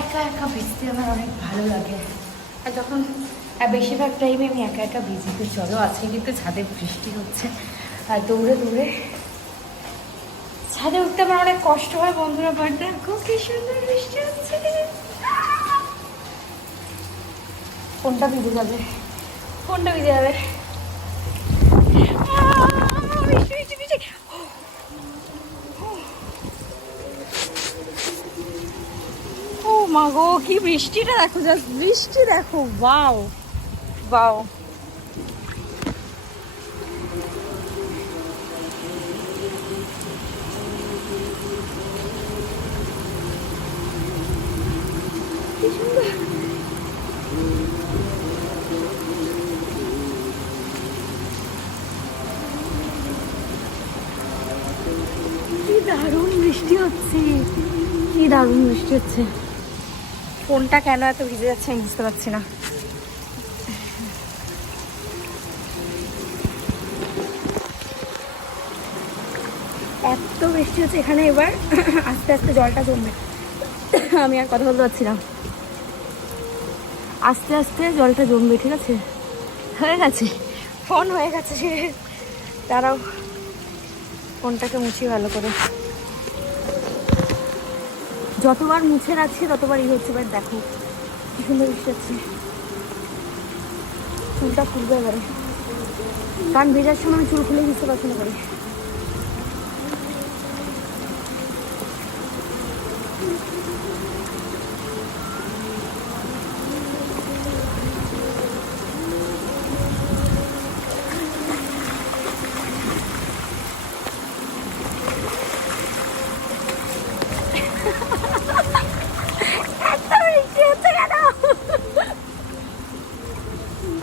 একা একা ভিজতে আমার অনেক ভালো লাগে, আর যখন বেশিরভাগ টাইমে আমি একা একা ভিজি। তো চলো, আজকে কিন্তু ছাদে বৃষ্টি হচ্ছে, আর দৌড়ে দৌড়ে ছাদে উঠতে আমার অনেক কষ্ট হয় বন্ধুরা। বাট দেখো কি সুন্দর বৃষ্টি হচ্ছে, ফোনটা ভিজে যাবে, ফোনটা ভিজে যাবে। বৃষ্টি বৃষ্টি বৃষ্টি, ও মা গো, কি বৃষ্টিটা দেখো, জাস্ট বৃষ্টি দেখো, বাও বাও। কি সুন্দর, কি দারুণ বৃষ্টি হচ্ছে, কি দারুণ বৃষ্টি হচ্ছে। ফোনটা কেন এত ভিজে যাচ্ছে আমি বুঝতে পারছি না। এত বৃষ্টি হচ্ছে এখানে, এবার আস্তে আস্তে জলটা জমবে। আমি আর কথা বলতে পারছি না, আস্তে আস্তে জলটা জমবে, ঠিক আছে? হয়ে গেছে, ফোন হয়ে গেছে। দাঁড়াও, ফোনটাকে মুছি ভালো করে। যতবার মুছে রাখছি ততবার ই হচ্ছে। এবার দেখো কি সুন্দর বৃষ্টি হচ্ছে, চুলটা খুলবে এবারে, কারণ ভেজার সময় আমি চুল খুলে ভিজতে পছন্দ করি।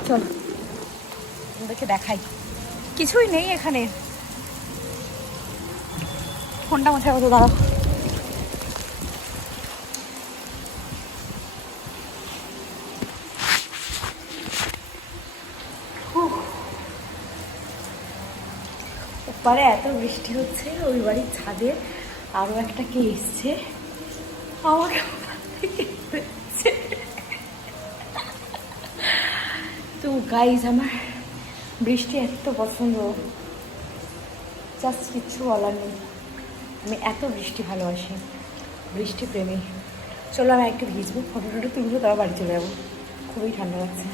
চলো ওদেরকে দেখাই, কিছুই নেই এখানে। ফোনটা মাথায় মতো দাঁড়াও। ওপারে এত বৃষ্টি হচ্ছে, ওই বাড়ির ছাদে আরো একটা কে এসছে, আমাকে তো গাইজ, আমার বৃষ্টি এত পছন্দ, জাস্ট কিচ্ছু বলার নেই। আমি এত বৃষ্টি ভালোবাসি, বৃষ্টি প্রেমী। চলো আমি একটু ভিজবো, ফটো টটো তুলবো, তারপর বাড়ি চলে যাবো। খুবই ঠান্ডা লাগছে,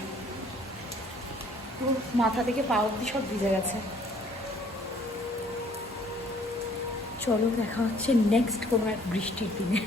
পুরো মাথা থেকে পা অব্দি সব ভিজে গেছে। চলো দেখা হচ্ছে নেক্সট কোনো এক বৃষ্টির দিনে।